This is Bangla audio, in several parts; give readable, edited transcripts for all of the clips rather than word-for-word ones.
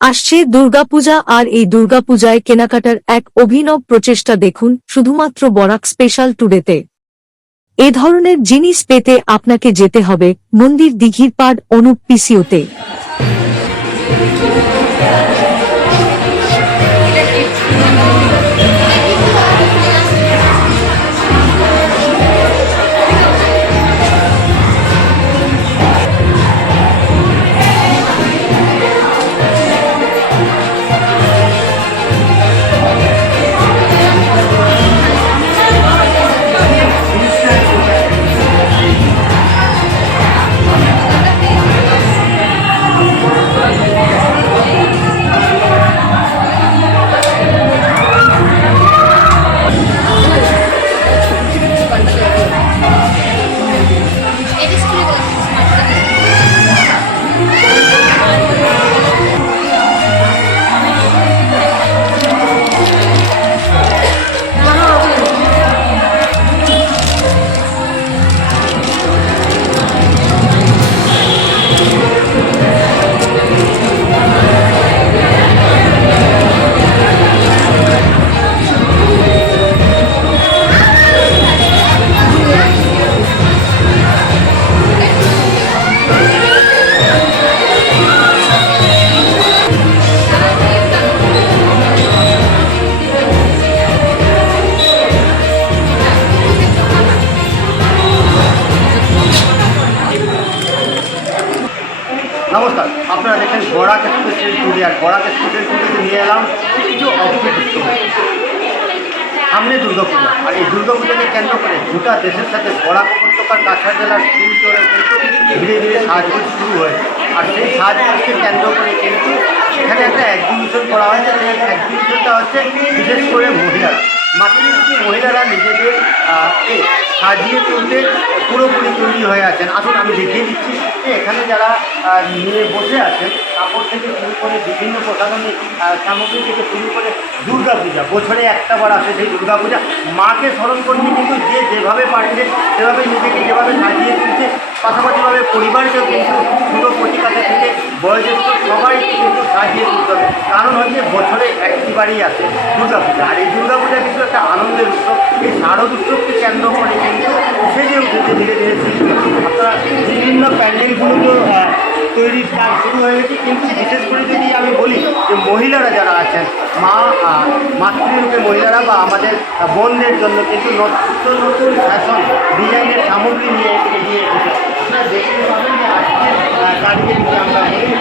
আসছে দুর্গাপূজা, আর এই দুর্গাপূজায় কেনাকাটার এক অভিনব প্রচেষ্টা দেখুন শুধুমাত্র বরাক স্পেশাল ট্যুরেতে। এ ধরনের জিনিস পেতে আপনাকে যেতে হবে মন্দির দিঘির পাড় অনুপ পিসিওতে। নমস্কার, আপনারা দেখেন বরাক এক্সপ্রেসের ট্যুরে। আর বরাক এক্সপ্রেসের ট্যুরে নিয়ে এলাম কিছু অদ্ভুত সামনে দুর্গাপূজা। আর এই দুর্গাপূজাকে কেন্দ্র করে গোটা দেশের সাথে বরাক উপত্যকার কাছাড় জেলার শিলচরে কিন্তু ধীরে ধীরে সাজগোজ শুরু হয়েছে। আর সেই সাজগোজকে কেন্দ্র করে কিন্তু এখানে একটা এক্সিবিশন করা হয়েছে। সেই এক্সিবিশনটা হচ্ছে বিশেষ করে মহিলারা, মাতৃমুখী মহিলারা নিজেদের সাজিয়ে তুলতে পুরোপুরি তৈরি হয়ে আছেন। আসুন আমি দেখিয়ে দিচ্ছি যে এখানে যারা নিয়ে বসে আছেন, কাপড় থেকে শুরু করে বিভিন্ন প্রসাধনী সামগ্রী থেকে শুরু করে দুর্গাপূজা বছরে একটাবার আসে। সেই দুর্গাপূজা মাকে স্মরণ করতে কিন্তু যে যেভাবে পারছে সেভাবে নিজেকে যেভাবে সাজিয়ে তুলছে, পাশাপাশিভাবে পরিবারকেও কিন্তু ছোটো প্রতিকাতে থেকে বয়োজ্যেষ্ঠ সবাই কিন্তু সাজিয়ে তুলতে হবে। কারণ হচ্ছে বছরে একটিবারই আসে দুর্গাপূজা। আর এই দুর্গাপূজা কিন্তু একটা আনন্দের উৎসব। এই শারদ উৎসবকে কেন্দ্র করে কিন্তু সেজে উঠেছে ধীরে ধীরে শিল্প। আপনারা বিভিন্ন প্যান্ডেলগুলো তো তৈরির কাজ শুরু হয়ে গেছে। কিন্তু বিশেষ করে যদি আমি বলি যে মহিলারা যারা আছেন, মাতৃরূপে মহিলারা বা আমাদের বোনদের জন্য কিন্তু নতুন নতুন ফ্যাশন ডিজাইনের সামগ্রী নিয়ে এগিয়ে এসেছে। আপনারা দেখতে পাবেন যে আজকের তারিখে যদি আমরা বলি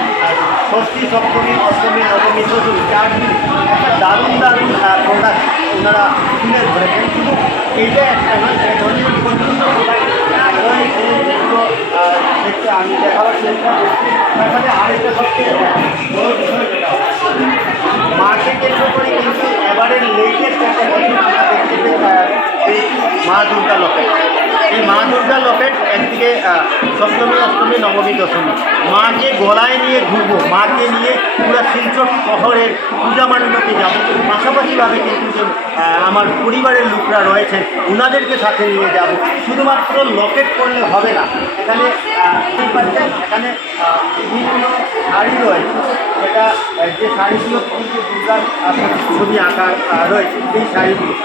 ষষ্ঠী, সপ্তমী, অষ্টমী, নবমী, চতুর্থী 4 দিন একটা দারুণ দারুণ প্রোডাক্ট ওনারা তুলে ধরেছেন। শুধু এইটা একটা নয়, সে ধরনের প্রচণ্ড প্রোডাক্ট যেগুলো দেখতে আমি দেখাবার চেষ্টা করছি। তার আরেকটা সবচেয়ে বড় বিষয় যেটা মাকে কেন্দ্র করে কিন্তু এবারের লেটেস্ট একটা নতুন আমরা দেখতে পেয়েছি মা দুর্গা লকেট। এই মা দুর্গা লকেট একদিকে সপ্তমী, অষ্টমী, নবমী, দশমী মাকে গলায় নিয়ে ঘুরবো, মাকে নিয়ে পুরো শিলচর শহরের পূজা মণ্ডপে যাব। পাশাপাশিভাবে কিন্তু যে আমার পরিবারের লোকরা রয়েছেন ওনাদেরকে সাথে নিয়ে যাব। শুধুমাত্র লকেট করলে হবে না, এখানে এখানে বিভিন্ন শাড়ি রয়েছে। এটা যে শাড়িগুলো কিন্তু দুর্গার ছবি আঁকা রয়েছে, এই শাড়িগুলো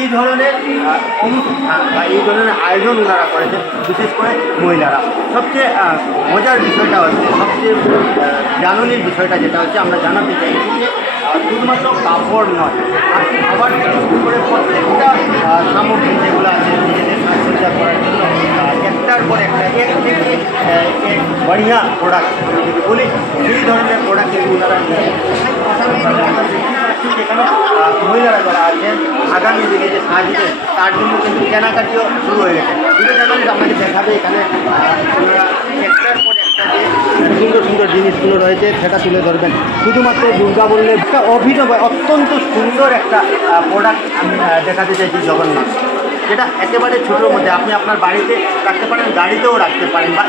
এই ধরনের অনুষ্ঠান বা এই ধরনের আয়োজন ওনারা করেছেন, বিশেষ করে মহিলারা। সবচেয়ে মজার বিষয়টা হচ্ছে, সবচেয়ে জাননীর বিষয়টা যেটা হচ্ছে, আমরা জানাতে চাই যে শুধুমাত্র কাপড় নয়, আর খাবার শুরু করে প্রত্যেকটা সামগ্রী যেগুলো আছে নিজেদের সাজসজ্জা করার জন্য একটার পর একটা এক থেকে এক বড়িয়া প্রোডাক্ট আমি যদি বলি, সেই ধরনের প্রোডাক্ট ওনারা যেখানে মহিলারা যারা আছেন আগামী দিনে যে সাজবেন তার জন্য কিন্তু কেনাকাটিও শুরু হয়ে গেছে। দুটো জানালে আপনাকে দেখাবে এখানে ওনারা একটার পর একটা যে সুন্দর সুন্দর জিনিসগুলো রয়েছে সেটা তুলে ধরবেন। শুধুমাত্র দুর্গা বললে একটা অভিনব অত্যন্ত সুন্দর একটা প্রোডাক্ট আমি দেখাতে চাইছি, জগন্নাথ, যেটা একেবারে ছোটোর মধ্যে আপনি আপনার বাড়িতে রাখতে পারেন, গাড়িতেও রাখতে পারেন, বা